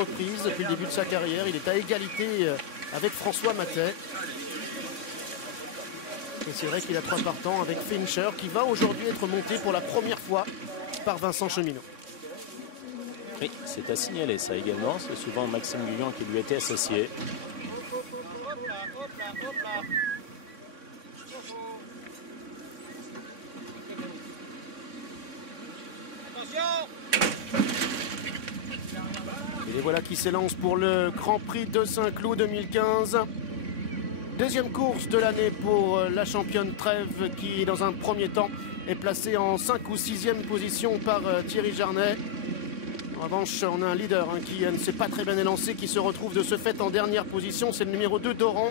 reprises depuis le début de sa carrière. Il est à égalité avec François Mathey. Et c'est vrai qu'il a 3 partants avec Fincher qui va aujourd'hui être monté pour la première fois par Vincent Cheminot. Oui, c'est à signaler ça également. C'est souvent Maxime Guyon qui lui était associé. Et les voilà qui s'élancent pour le Grand Prix de Saint-Cloud 2015. Deuxième course de l'année pour la championne Trèves qui, dans un premier temps, est placée en 5 ou 6e position par Thierry Jarnet. En revanche, on a un leader qui ne s'est pas très bien élancé, qui se retrouve de ce fait en dernière position. C'est le numéro 2, Doran.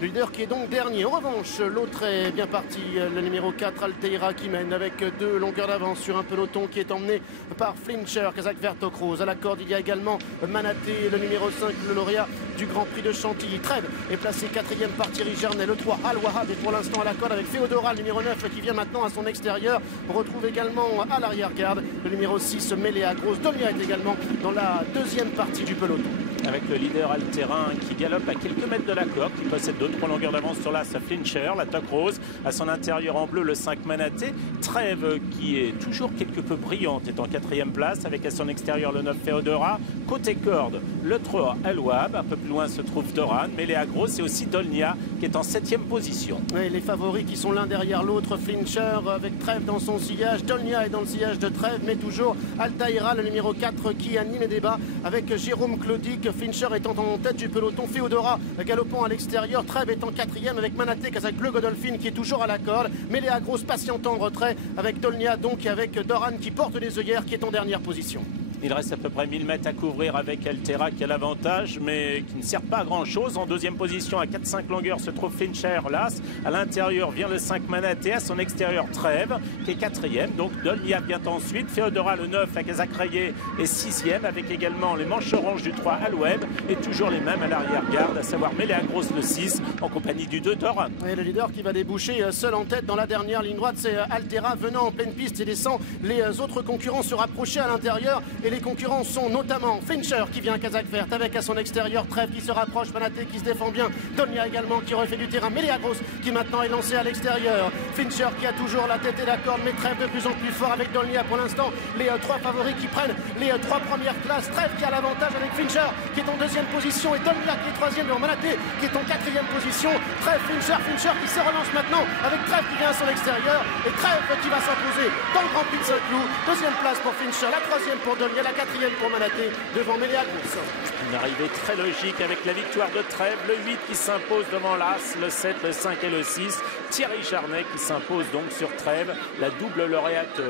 Le leader qui est donc dernier. En revanche, l'autre est bien parti. Le numéro 4, Alteira, qui mène avec 2 longueurs d'avance sur un peloton qui est emmené par Flincher, Kazakh Vertocroz. À la corde, il y a également Manaté, le numéro 5, le lauréat du Grand Prix de Chantilly. Trèves est placé 4e par Thierry Jarnet. Le 3, Al-Wahab est pour l'instant à la corde avec Féodora, le numéro 9, qui vient maintenant à son extérieur. On retrouve également à l'arrière-garde le numéro 6, Méléa Grosse. Domia est également dans la 2e partie du peloton. Avec le leader all-terrain qui galope à quelques mètres de la corde, qui possède 2-3 longueurs d'avance sur l'as Flincher, la toque rose, à son intérieur en bleu le 5 Manaté. Trèves qui est toujours quelque peu brillante est en 4e place avec à son extérieur le 9 Féodora. Côté corde, le 3 Al-Wahab, un peu plus loin se trouve Doran, Méléa Grosse et aussi Dolnia qui est en 7e position. Et les favoris qui sont l'un derrière l'autre, Flincher avec Trèves dans son sillage, Dolnia est dans le sillage de Trèves, mais toujours Altaïra, le numéro 4 qui anime les débats avec Jérôme Claudic. Fincher étant en tête du peloton, Féodora galopant à l'extérieur, Trèves est en 4e avec Manaté, Kazakh Bleu Godolphin qui est toujours à la corde, Méléa Grosse patientant en retrait avec Dolnia donc et avec Doran qui porte les œillères qui est en dernière position. Il reste à peu près 1000 mètres à couvrir avec Alteira qui a l'avantage, mais qui ne sert pas à grand chose. En 2e position, à 4-5 longueurs, se trouve Fincher, l'As. À l'intérieur vient le 5 Manaté, à son extérieur Trèves, qui est 4e. Donc Dolnia vient ensuite. Féodora, le 9, à Kazakh Rayé, est 6e, avec également les manches oranges du 3 Al-Wahab, et toujours les mêmes à l'arrière-garde, à savoir Méléa Grosse, le 6, en compagnie du 2 Doran. Et le leader qui va déboucher seul en tête dans la dernière ligne droite, c'est Alteira venant en pleine piste et laissant les autres concurrents se rapprocher à l'intérieur. Et les concurrents sont notamment Fincher qui vient à Kazakh Verte avec à son extérieur Trèves qui se rapproche, Manaté qui se défend bien, Dolnia également qui refait du terrain, Méléa Grosse qui maintenant est lancé à l'extérieur, Fincher qui a toujours la tête et la corde, mais Trèves de plus en plus fort avec Dolnia. Pour l'instant, les 3 favoris qui prennent les 3 premières places. Trèves qui a l'avantage avec Fincher qui est en 2e position et Dolnia qui est 3e devant Manaté qui est en 4e position. Trèves, Fincher qui se relance maintenant avec Trèves qui vient à son extérieur et Trèves qui va s'imposer dans le Grand Prix de Saint-Cloud. 2e place pour Fincher, la 3e pour Dolnia, la 4e pour Manaté devant Méléa Grosse. Une arrivée très logique avec la victoire de Trèves, le 8 qui s'impose devant l'As, le 7, le 5 et le 6. Thierry Jarnet qui s'impose donc sur Trèves, la double lauréate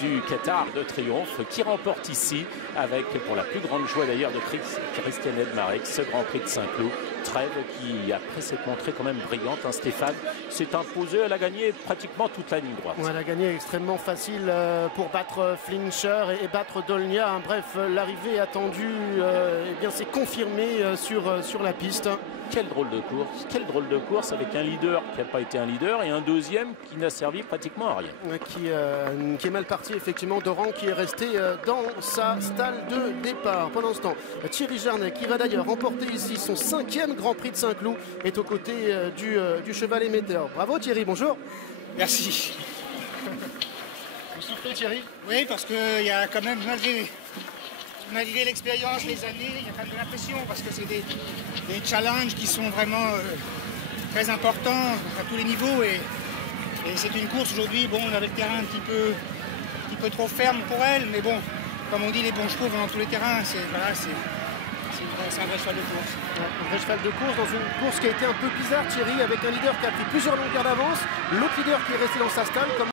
du Qatar de Triomphe qui remporte ici avec, pour la plus grande joie d'ailleurs de Christiane Edmarek, ce Grand Prix de Saint-Cloud. Trèves qui, après s'être montrée quand même brillante, Stéphane, s'est imposée, elle a gagné pratiquement toute la ligne droite. Ouais, elle a gagné extrêmement facile pour battre Flincher et battre Dolnia. Bref, l'arrivée attendue eh bien, s'est confirmée sur la piste. Quel drôle de course avec un leader qui n'a pas été un leader et un deuxième qui n'a servi pratiquement à rien. Qui est mal parti effectivement, Doran qui est resté dans sa stalle de départ. Pendant ce temps, Thierry Jarnet qui va d'ailleurs remporter ici son 5e Grand Prix de Saint-Cloud est aux côtés du cheval émetteur. Bravo Thierry, bonjour. Merci. Vous soufflez Thierry? Oui, parce qu'il y a quand même, malgré l'expérience, les années, il y a quand même de la pression parce que c'est des challenges qui sont vraiment très importants à tous les niveaux et c'est une course aujourd'hui, bon, on avait le terrain un petit peu trop ferme pour elle, mais bon, comme on dit, les bons chevaux vont dans tous les terrains, c'est un vrai cheval de course. Ouais, un vrai cheval de course dans une course qui a été un peu bizarre Thierry, avec un leader qui a pris plusieurs longueurs d'avance, l'autre leader qui est resté dans sa stalle.